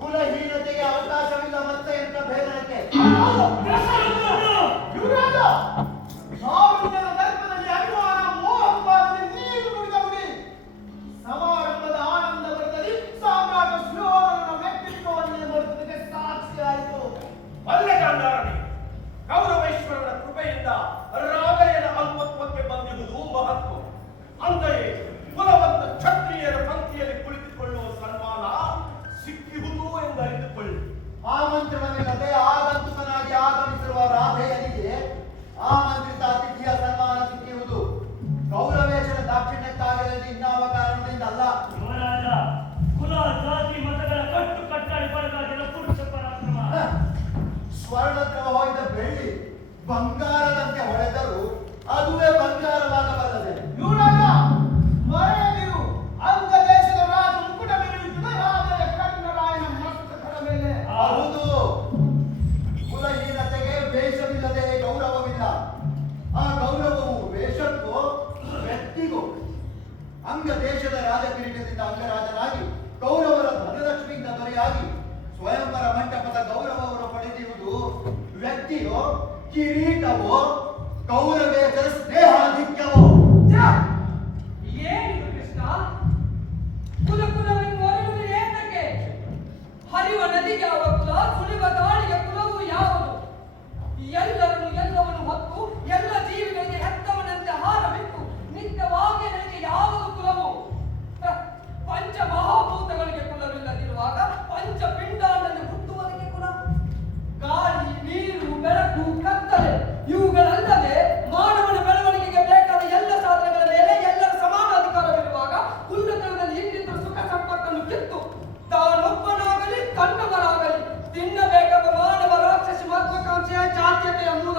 ಕುಲಹೀನತೆಗೆ ಅವಕಾಶವಿಲ್ಲ ಮತ್ತೆ ಎಂತ ಭೇದನಕ್ಕೆ. ಯುವರಾಜ, ಸಾರುಣ್ಯದ ದರ್ಪದಲ್ಲಿ ಅಭಿಮಾನ ಮೋಹಪಾದನೆ ನೀರು ನುಡಿದ ನುಡಿ. ಸಮಾರಂಭದ ಆನಂದ ಬರದಲ್ಲಿ ಸಾಮ್ರಾಟ ಸುಯೋಧನನ ವ್ಯಕ್ತಿತ್ವವನ್ನೇ ಮರುವುದಕ್ಕೆ ಸಾಕ್ಷಿಯಾಯಿತು. ಒಳ್ಳೆ ಗಾಂಧಾರನೇ, ಗೌರವೇಶ್ವರನ ಕೃಪೆಯಿಂದ ರಾಧೆಯನ ಅಲ್ಪತ್ವಕ್ಕೆ ಬಂದಿರುವುದು ಮಹತ್ವ. ಅಂತೆಯೇ ಕುಲವಂತ ಕ್ಷತ್ರಿಯರ ಪಂಕ್ತಿಯಲ್ಲಿ ಕುಳಿತುಕೊಳ್ಳುವ ಸನ್ಮಾನ ಸಿಕ್ಕಿಹುದು ಎಂದು ಅರಿತುಕೊಳ್ಳಿ. ಆಮಂತ್ರಣವಿಲ್ಲದೆ ಆಗಂತುಕನಾಗಿ ಆಗಮಿಸಿರುವ ರಾಧೆಯನಿಗೆ ಆಮಂತ್ರಿತ ಅತಿಥಿಯ ಸನ್ಮಾನ ಸಿಕ್ಕಿರುವುದು ಗೌರವೇಶನ ದಾಕ್ಷಿಣ್ಯಕ್ಕಾಗಲಿ ಇನ್ನಾವ ಕಾರಣದಿಂದ ಅಲ್ಲ. ಯುವರಾಜ, ಕುಲ ಜಾತಿ ಮತಗಳ ಕಟ್ಟು ಕಟ್ಟಾಡಿ ಪಡೆದ ಪುರುಷ ಪರಾಕ್ರಮ. ಸ್ವರ್ಣದ್ರವ ಹೋಯ್ದ ಬೆಳ್ಳಿ ಬಂಗಾರದಂತೆ ಹೊಳೆದರೂ ಅದುವೇ ಬಂಗಾರವಾಗಬಲ್ಲದೆ. ಯುವರಾಜ, ಮರೆಯದಿರು, ಅಂಗ ದೇಶದ ರಾಜ ಮುಕುಟ ಮೆರೆಯುತ್ತಿದೆ ರಾಧೆಯ ಕನ್ನಡಾಯನ ಮಸ್ತಕದ ಮೇಲೆ. ಹೌದು, ಕುಲಹೀನತೆಗೆ ವೇಷವಿಲ್ಲದೆ ಗೌರವವಿಲ್ಲ. ಆ ಗೌರವವು ವೇಷಕ್ಕೂ ವ್ಯಕ್ತಿಗೂ. ಅಂಗ ದೇಶದ ರಾಜ ಕಿರೀಟದಿಂದ ಅಂಗರಾಜನಾಗಿ ಗೌರವರ ಧನಲಕ್ಷ್ಮಿಯಿಂದ ದೊರೆಯಾಗಿ ಸ್ವಯಂವರ ಮಂಟಪದ ಗೌರವವನ್ನು ಪಡೆದಿರುವುದು ವ್ಯಕ್ತಿಯೋ ಕಿರೀಟವೋ ಗೌರವೇತರ ಸ್ನೇಹಾಧಿಕ್ಯವೋ? ಏನಿದು ಕೃಷ್ಣ? ಕುಲ ಕುಲವೆಂದು ಅರಿಯುವುದು ಏತಕ್ಕೆ? ಹರಿವ ನದಿಗೆ ಯಾವ ಕುಲ, ಸುಳಿವ ಗಾಳಿಗೆ ಕುಲವು ಯಾವುದು? ಎಲ್ಲರನ್ನು ಎಲ್ಲವನ್ನು ಹೊತ್ತು ಎಲ್ಲ ಜೀವಿಗಳಿಗೆ ಹೆತ್ತವನಂತೆ ಹಾರಬಿಟ್ಟು ನಿತ್ಯವಾಗಿ ನನಗೆ ಯಾವುದು ಕುಲವು? ಪಂಚ ಮಹಾಭೂತಗಳಿಗೆ ಕುಲವಿಲ್ಲದಿರುವಾಗ ಪಂಚ ಪಿಂಡಾಂಡನ್ನು ಹುಟ್ಟುವುದಕ್ಕೆ ಕುಲ? ಗಾಳಿ, ನೀರು, ಬೆಳಕು, ಕತ್ತಲೆ ಇವುಗಳಲ್ಲದೆ ಮಾನವನ ಬೆಳವಣಿಗೆಗೆ ಬೇಕಾದ ಎಲ್ಲ ಸಾಧನಗಳ ಮೇಲೆ ಎಲ್ಲರ ಸಮಾನ ಅಧಿಕಾರವಿರುವಾಗ ಉನ್ನತದಲ್ಲಿ ಇನ್ನಿತರ ಸುಖ ಸಂಪತ್ತನ್ನು ಕಿತ್ತು ತಾನೊಬ್ಬನಾಗಲಿ ತನ್ನವರಾಗಲಿ ತಿನ್ನಬೇಕಾದ ಮಾನವ ರಾಕ್ಷಸಿ ಮಹತ್ವಾಕಾಂಕ್ಷೆಯ ಜಾತ್ಯತೆಯ ಮೂಲ